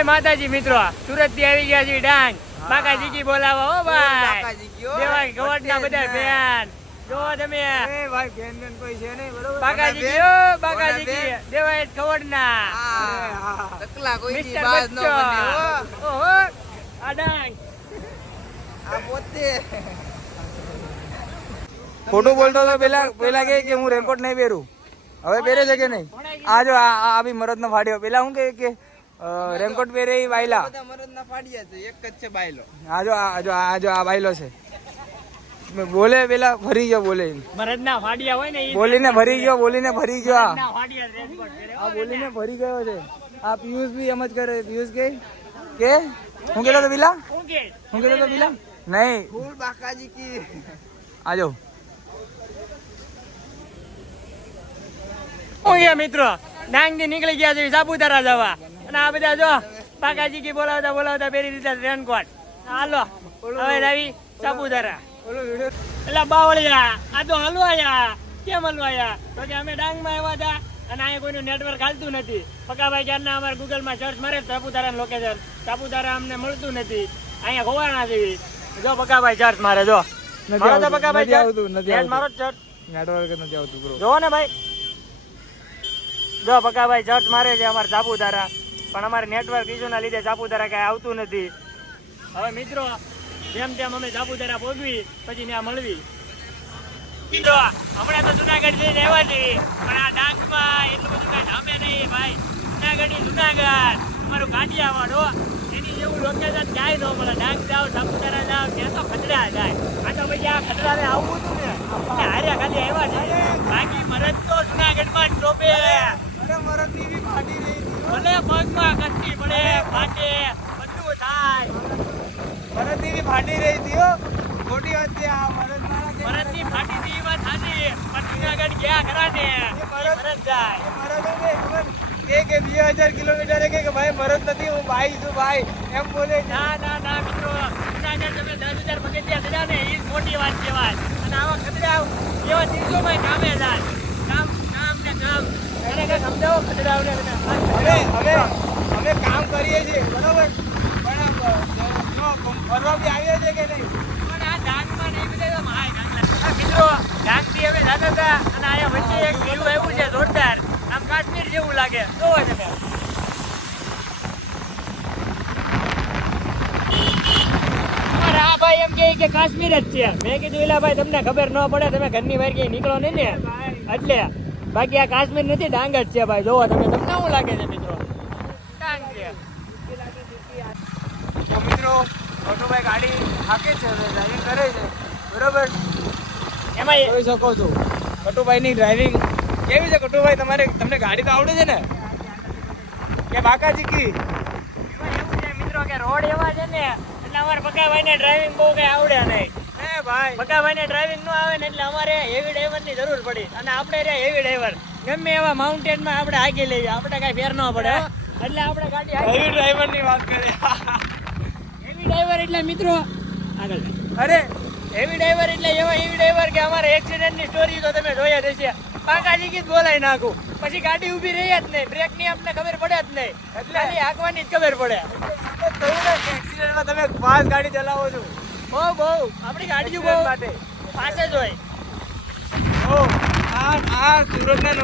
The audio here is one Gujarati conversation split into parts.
જય માતાજી મિત્રો, સુરત થી આવી ગયા છે ડાંગ. બાકાજી કી બોલાવો હો ભાઈ. દેવાય ગવડ ના બધા ફેન જો તમે. એ ભાઈ ફેન કોઈ છે નહીં બરોબર. બાકાજી કી ઓ બાકાજી કી દેવાય ગવડ ના. ટકલા કોઈ ની મિસ્ટર બાજ નો બને હો. ઓહો આ ડાંગ આ પોતે ખોટું બોલતો તો પેલા કે હું રેનકોટ નહીં પહેરું. હવે પહેરે છે કે નહીં? આ જો આ બી મરદ નો ફાડ્યો. પેલા હું કે રેનકોટ પહેરે ઈ બાયલા. બધા મરદ ના ફાડ્યા છે, એક જ છે બાયલો. આ જો આ બાયલો છે. બોલે પેલા ફરી ગયો બોલે. મરદ ના ફાડિયા હોય ને ઈ બોલીને ફરી ગયો આ. ના ફાડિયા રેનકોટ પહેરે. આ બોલીને ફરી ગયો છે. આ પિયુષ બી એમ જ કરે. પિયુષ કે હું કેતો તો પેલા હું કેતો તો પેલા નહીં ફૂલ બાકાજી કી. આજો ઓય મિત્રો ડાંગ થી નીકળી ગયા છે સાપુતારા જવા. અને આ બધા જો બાકાજી કી બોલાવતા પહેરી દીધા રેનકોટ. હાલો હવે આવી સાપુતારા. એટલે બાવળિયા આ તો હલવાયા. કેમ હલવાયા? તો કે અમે ડાંગ માં આવ્યા હતા અને અહીંયા કોઈનું નેટવર્ક હાલતું નથી. પકાભાઈ ક્યારના અમારે ગૂગલ માં સર્ચ મારે સાપુતારા લોકેશન. સાપુતારા અમને મળતું નથી. અહીંયા ખોવાના છે. જો પકાભાઈ સર્ચ મારે જો મારો તો પકાભાઈ સર્ચ મારો સર્ચ નેટવર્ક નથી આવતું બ્રો. જો ને ભાઈ જો પકાભાઈ સર્ચ મારે છે અમારે સાપુતારા. પણ અમારે નેટવર્ક ઇસ્યુ ના લીધે સાપુતારા કઈ આવતું નથી. હવે મિત્રો જેમ તેમ અમે સાપુતારા પહોંચવી પછી ત્યાં મળવી. મિત્રો હમણાં તો જુનાગઢ જઈને આવ્યા છીએ પણ આ ડાંગમાં એટલું બધું કઈ ધામે નહીં ભાઈ. જુનાગઢ અમારું કાઠિયાવાડ હો. એની જેવું લોકેશન ક્યાંય ન મળે. ડાંગ જાઓ સાપુતારા જાઓ ત્યાં તો ખતરા જાય. આ તો પછી આ ખતરાને આવવું હતું ને હાર્યા ખાલી આવ્યા છે. બાકી મરદ તો જુનાગઢમાં જ ટોપે. મરદ ની બી ફાટી રહી હતી. ભલે પગમાં કટકી પડે ફાટે બધું થાય. મરદ ની બી ફાટી રહી હતી હો. ખોટી વાત છે આ મરદ વાળા કે મરદની ફાટી હતી એ વાત સાચી. પણ જુનાગઢ ગયા ખરા ને મરદ જાય. મરદ કે 2000 કિલોમીટર કે ભાઈ મરદ નથી હું ભાઈ છું ભાઈ એમ બોલે. ના મિત્રો જુનાગઢ તમે 10,000 પગથિયા ચડ્યા ને એ જ મોટી વાત કહેવાય. અને આવા ખતરા એવા દિવસોમાં કામે જાય. કામ ને કામ એને કઈ સમજાવો ખતરાઓને. હવે અમે કામ કરીએ છીએ બરોબર પણ ફરવા બી આવીએ છીએ કે નહીં. પણ આ ડાંગમાં નહીં બધા માય ડાંગલા. મિત્રો ડાંગથી અમે જતા હતા અને અહીંયા વચ્ચે એક વ્યૂ આવ્યું છે જોરદાર. આમ કાશ્મીર જેવું લાગે. જોવો તમે આ ભાઈ એમ કે કાશ્મીર જ છે. મેં કીધું એલા ભાઈ તમને ખબર ન પડે તમે ઘરની બહાર ક્યાંય નીકળો નહીં ને એટલે. બાકી આ કાશ્મીર નથી ડાંગ જ છે ભાઈ. જોવો તમે તમને શું લાગે છે મિત્રો? ડાંગ છે. તો મિત્રો કટુભાઈ ગાડી હાકે છે ડ્રાઇવિંગ કરે છે બરોબર. એમાં જોઈ શકો છો કટુભાઈની ડ્રાઇવિંગ કેવી છે. કટુભાઈ તમને ગાડી તો આવડે છે ને કે બાકાજી કી? એમાં એવું છે મિત્રો કે રોડ એવા છે ને એટલે અમારે પકાભાઈને ડ્રાઇવિંગ બહુ કઈ આવડે નહીં. હે ભાઈ પકાભાઈને ડ્રાઇવિંગ ન આવે ને એટલે અમારે હેવી ડ્રાઈવરની જરૂર પડી. અને આપણે રહ્યા હેવી ડ્રાઈવર ગમે એવા માઉન્ટેનમાં આપણે હાકી લેવી. આપણે કઈ ફેર ન પડે હો. એટલે આપણે ગાડી હેવી ડ્રાઈવરની વાત કરી. હેવી ડ્રાઈવર એટલે મિત્રો આગળ અરે હેવી ડ્રાઈવર એટલે એવા હેવી ડ્રાઈવર કે અમારે એક્સિડન્ટની સ્ટોરી તો તમે જોયા જ હશે. કાકાજી કી જ બોલાવી નાખું પછી ગાડી ઊભી રહી જ નહીં. બ્રેકની આપણને ખબર પડે જ નહીં. એટલે ખાલી હાંકવાની જ ખબર પડે. એક્સિડન્ટમાં તમે ફાસ્ટ ગાડી ચલાવો છો. બહુ આપણી ગાડીઓ બહુ માટે પાસે જ હોય. આ સુરતના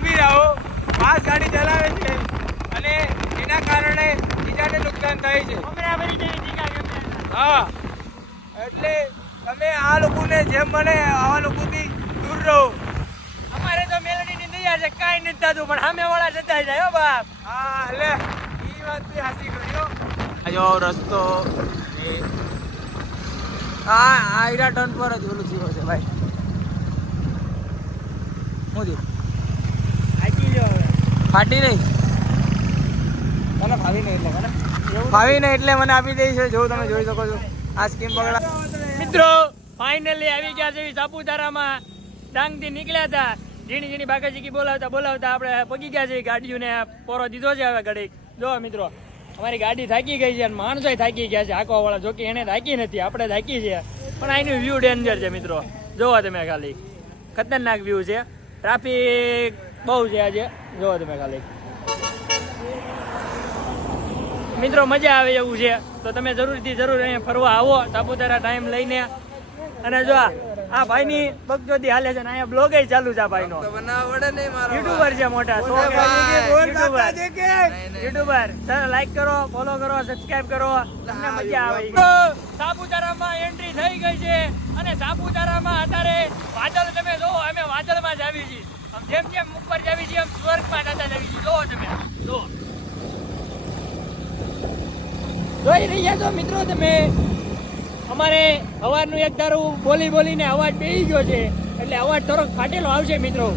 નબીરાઓ ફાસ્ટ ગાડી ચલાવે છે અને એના કારણે બીજાને નુકસાન થાય છે. હમણાં ભરી જેવી ટીકા ગમે. હા એટલે તમે આ લોકોને જેમ બને આવા લોકોથી દૂર રહો. અમારે તો મેલડીની દયા છે કાંઈ નથી થતું પણ સામે વાળા જતા જાય હો બાપ. હા એટલે એ વાત બી હાસી કર્યો. આ જો રસ્તો હા આયરા ટર્ન પર જ ઓલું થયું છે ભાઈ. હું થયું આજી જો હવે ફાટી નહીં મને ફાવી નહીં એટલે મને આપી દઈ છે. જો તમે જોઈ શકો છો આ સ્કીમ પકડા. મિત્રો ફાઇનલી આવી ગયા છે સાપુતારામાં. ડાંગથી નીકળ્યા હતા ઝીણી બાકાજી બોલાવતા આપણે પગી ગયા છે. ગાડીઓને પોરો દીધો છે હવે ઘડીક. જો મિત્રો અમારી ગાડી થાકી ગઈ છે અને માણસો થાકી ગયા છે હાંકવા વાળા. જોકે એને થાકી નથી આપણે થાકી છે પણ અહીંનું વ્યૂ ડેન્જર છે મિત્રો. જોવો તમે ખાલી ખતરનાક વ્યૂ છે. ટ્રાફિક બહુ છે આજે. જોવો તમે ખાલી મિત્રો મજા આવે એવું છે તો તમે જરૂરથી જરૂર અહીંયા ફરવા આવો સાપુતારા ટાઈમ લઈને. અને જો આ ભાઈની બગજોદી હાલે છે ને અહીંયા બ્લોગ ચાલુ છે આ ભાઈનો. યુટ્યુબર છે મોટા યુટ્યુબર. સર લાઈક કરો, ફોલો કરો, સબસ્ક્રાઇબ કરો, તમને મજા આવે. સાપુતારામાં એન્ટ્રી થઈ ગઈ છે અને સાપુતારામાં અત્યારે વાદળ તમે જોવો, અમે વાદળમાં જ આવી છીએ. જેમ જેમ ઉપર જાવી છીએ એમ સ્વર્ગમાં જતા જાવી છીએ. જોવો તમે, જો જોઈ રહ્યા છો મિત્રો તમે. અમારે અવાજનું એક ધારું બોલીને અવાજ બેસી ગયો છે એટલે અવાજ થોડોક ફાટેલો આવશે મિત્રો,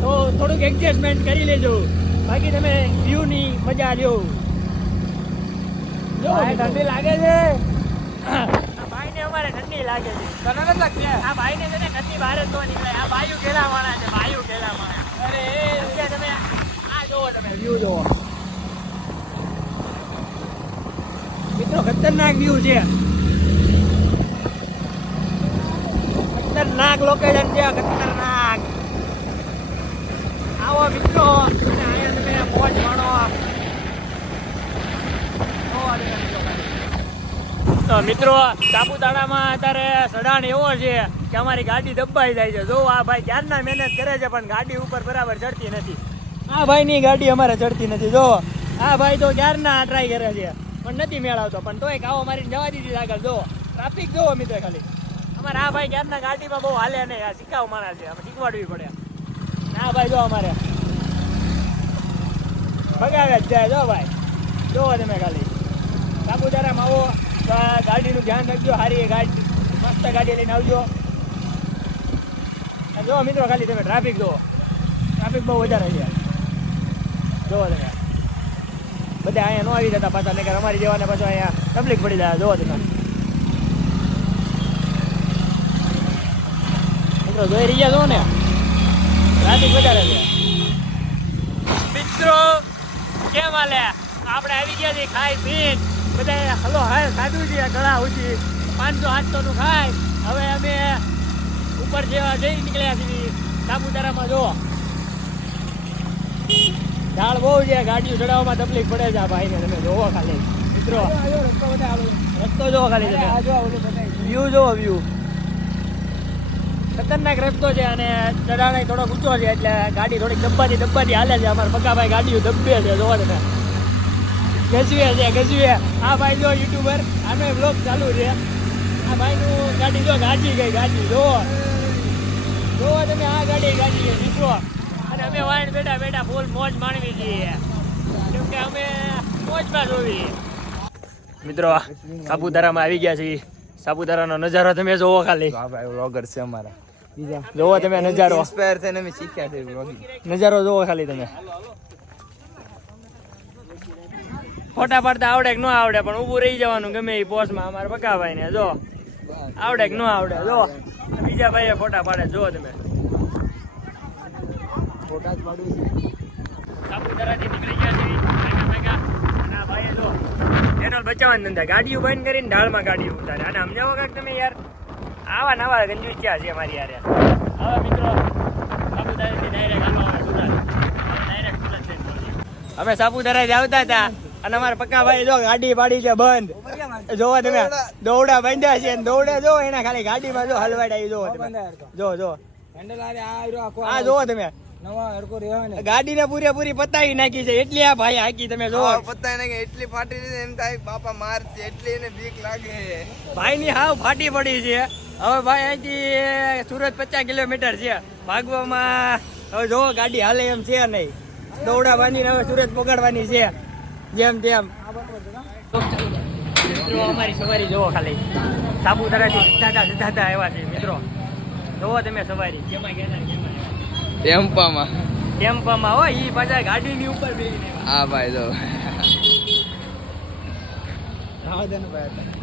તો થોડુંક એડજસ્ટમેન્ટ કરી લેજો. બાકી તમે વ્યૂની મજા લ્યો. જો ઠંડી લાગે છે. આ ભાઈને અમારે ઠંડી લાગે છે. તને નથી લાગતી? આ ભાઈને છે ને ઘરની બહાર જ તો નીકળે. આ બાયુ કેલા વાળા છે, બાયુ કેલા વાળા. અરે તમે આ જોવો, તમે વ્યૂ જોવો મિત્રો. ખતરનાક વ્યૂ છે, ખતરનાક લોકેશન છે, ખતરનાક. આવો મિત્રો અને અહીંયા તમે મોજ માણો. તો મિત્રો સાપુતારામાં અત્યારે સડાણ એવો છે કે અમારી ગાડી દબાઈ જાય છે. જો આ ભાઈ ક્યારના મહેનત કરે છે પણ ગાડી ઉપર બરાબર ચડતી નથી. આ ભાઈની ગાડી અમારે ચડતી નથી. જો આ ભાઈ તો ક્યારના ટ્રાય કરે છે પણ નથી મેળવતો, પણ તોય કાવો મારીને જવા દીધી આગળ. જો ટ્રાફિક જોવો મિત્રો ખાલી. અમારે આ ભાઈ ક્યારના ગાડીમાં બહુ હાલે નહીં. આ શીખાવ માણસ છે, શીખવાડવી પડે. આ ભાઈ જો અમારે ભગાવે જ જાય. જો ભાઈ જોવો તમે ખાલી. સાપુતારામાં આવો તો આ ગાડીનું ધ્યાન રાખજો. સારી ગાડી, મસ્ત ગાડી લઈને આવજો. જો મિત્રો ખાલી તમે ટ્રાફિક જુઓ, ટ્રાફિક બહુ વધારે છે. જોવો તમે બધા અહીંયા ન આવી જતા પાછા, નહીં અમારી જેવાને પાછો અહીંયા તકલીફ પડી જાય. જોવો તમે મિત્રો જોઈ રહ્યા છો ને, ટ્રાફિક વધારે છે. મિત્રો કેમ હાલે? આપણે આવી ગયા છીએ ખાઈ પીન બધા. હલો હાય ખાધું છે ગળા સુધી 500-800 નું ખાય. હવે અમે ઉપર જેવા જઈ નીકળ્યા છીએ સાપુતારામાં. જો ઝાડ બહુ છે, ગાડીઓ ચડાવવામાં તકલીફ પડે છે આ ભાઈને. તમે જોવો ખાલી મિત્રો, રસ્તો જોવો ખાલી તમે, વ્યૂ જોવો વ્યૂ. ખતરનાક રસ્તો છે અને ચઢાણ થોડોક ઊંચો છે એટલે ગાડી થોડીક દબ્બાથી હાલે છે. અમારા પક્કાભાઈ ગાડીઓ દબ્બે છે. જોવો તમે ગજવે છે, ગજવે. આ ભાઈ જો યુટ્યુબર, આનો બ્લોગ ચાલુ છે. આ ભાઈનું ગાડી જો ગાડી ગઈ, ગાડી જોવો તમે. આ ગાડી છે મિત્રો. અને અમે વાઈન બેઠા ફૂલ મોજ માણવી છીએ કેમ કે અમે મોજમાં જોવી. મિત્રો સાપુતારામાં આવી ગયા છીએ. સાપુતારાનો નજારો તમે જોવો ખાલી. આ ભાઈ વ્લોગર છે અમારા. બીજા જોવો તમે નજારો, ઇન્સ્પાયર થઈને અમે શીખ્યા છે વ્લોગિંગ. નજારો જોવો ખાલી તમે. ફોટા પાડતા આવડે કે ન આવડે પણ ઊભું રહી જવાનું ગમે એ પોસ્ટમાં. અમારા પક્કાભાઈ ને જો આવડે કે ન આવડે. જો બીજા ભાઈ ફોટા પાડે. જો તમે ફોટા જ પાડું. સાપુતારાથી નીકળી ગયા છે ભેગા. અને આ ભાઈએ જો પેટ્રોલ બચાવવાનું ધંધા, ગાડીઓ બંધ કરીને ઢાળમાં ગાડીઓ ઉતારે. અને સમજાવો કાંક તમે યાર, આવા નવા ગંજુ ક્યાં છે અમારી યાર. હવે મિત્રો સાપુતારાથી ડાયરેક્ટ હાલો હવે સુરત. અમે સાપુતારા જ આવતા હતા અને અમારા પક્કાભાઈ જો ગાડી પાડી છે બંધ. જોવો તમે દોરડા બાંધ્યા છે, દોરડા જો એના ખાલી ગાડીમાં જો હલવાડાઈ. જોવો તમે, જો આ જોવો તમે ગાડીને પૂરેપૂરી પતાવી નાખી છે. એટલી આ ભાઈ હાકી તમે જોવો. પતાય નાખી એટલી ફાટી છે એમ થાય બાપા માર છે, એટલી એને બીક લાગે. ભાઈ ની હાવ ફાટી પડી છે. હવે ભાઈ અહીંથી સુરત 50 કિલોમીટર છે. ભાગવામાં હવે જોવો ગાડી હાલે એમ છે નહીં. દોરડા બાંધીને હવે સુરત પકડવાની છે જેમ તેમ. મિત્રો અમારી સવારી જોવો ખાલી. સાપુતારાથી સીધા આવ્યા છે મિત્રો. જોવો તમે સવારી કેમાં ગયા. ટેમ્પામાં હો, ઈ પાછા ગાડીની ઉપર બેસીને. હા ભાઈ જો હા ભાઈ